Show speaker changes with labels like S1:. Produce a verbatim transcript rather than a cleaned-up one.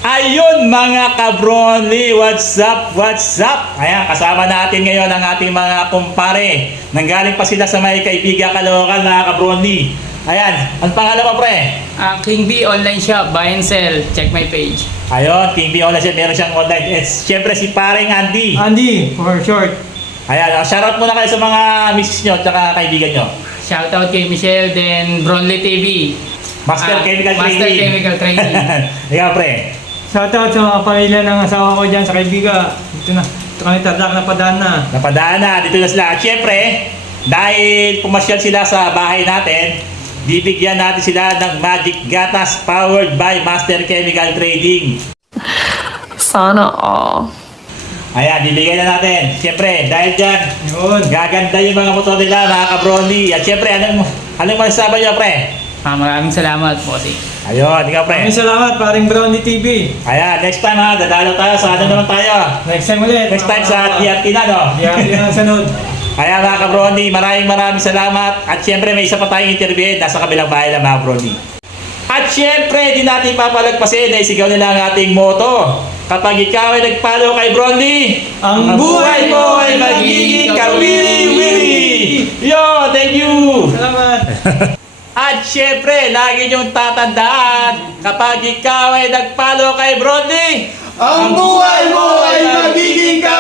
S1: Ayun mga kabroni, what's up, what's up? Ayan, kasama natin ngayon ang ating mga kumpare. Nanggaling pa sila sa may Kaibigan, Caloocan mga kabroni. Ayan, ang pangalan mo pre?
S2: Uh, King B Online Shop, buy and sell. Check my page.
S1: Ayun, King B online siya, meron siyang online. It's syempre si paring Andy.
S3: Andy, for short.
S1: Ayan, uh, shoutout muna kayo sa mga misis nyo at saka kaibigan nyo.
S2: Shoutout kay Michelle, then Bronly T V.
S1: Master
S2: Ah,
S1: Chemical
S2: Master
S1: Trading.
S2: Chemical Trading.
S1: Ikaw pre.
S3: Shoutout sa mga pamilya ng asawa ko dyan sa Kaibigan. Dito na. Ito kami tatlak na padaan na.
S1: Napadaan na, dito na sila. At syempre, dahil pumasyal sila sa bahay natin, bibigyan natin sila ng Magic Gatas powered by Master Chemical Trading.
S4: Sana all.
S1: Ayan, bibigyan na natin. Syempre, dahil dyan,
S3: Yun.
S1: gaganda yung mga motor nila, mga kabroni. At syempre, anong, anong masasabi nyo, pre?
S2: Ah, maraming salamat, bossing.
S1: Ayun, ikaw, pre.
S3: Maraming salamat, paring Brownie T V.
S1: Ayan, next time ha, dadalo tayo sa ano naman tayo.
S3: Next time ulit.
S1: Next time sa D R T na, no?
S3: D R T na sanod.
S1: Kaya mga kabroni, maraming maraming salamat. At syempre, may isa pa tayong interview nasa kabilang bahay ng mga kabroni. At syempre, di natin papalagpasin na isigaw nila ang ating motto. Kapag ikaw ay nag-follow kay Brondy,
S3: Ang buhay
S1: mo ay magiging kawili-wili. Yo, thank you!
S3: Salamat.
S1: At syempre, lagi niyong tatandaan, kapag ikaw ay nag-follow kay Brondy,
S5: Ang buhay mo ay magiging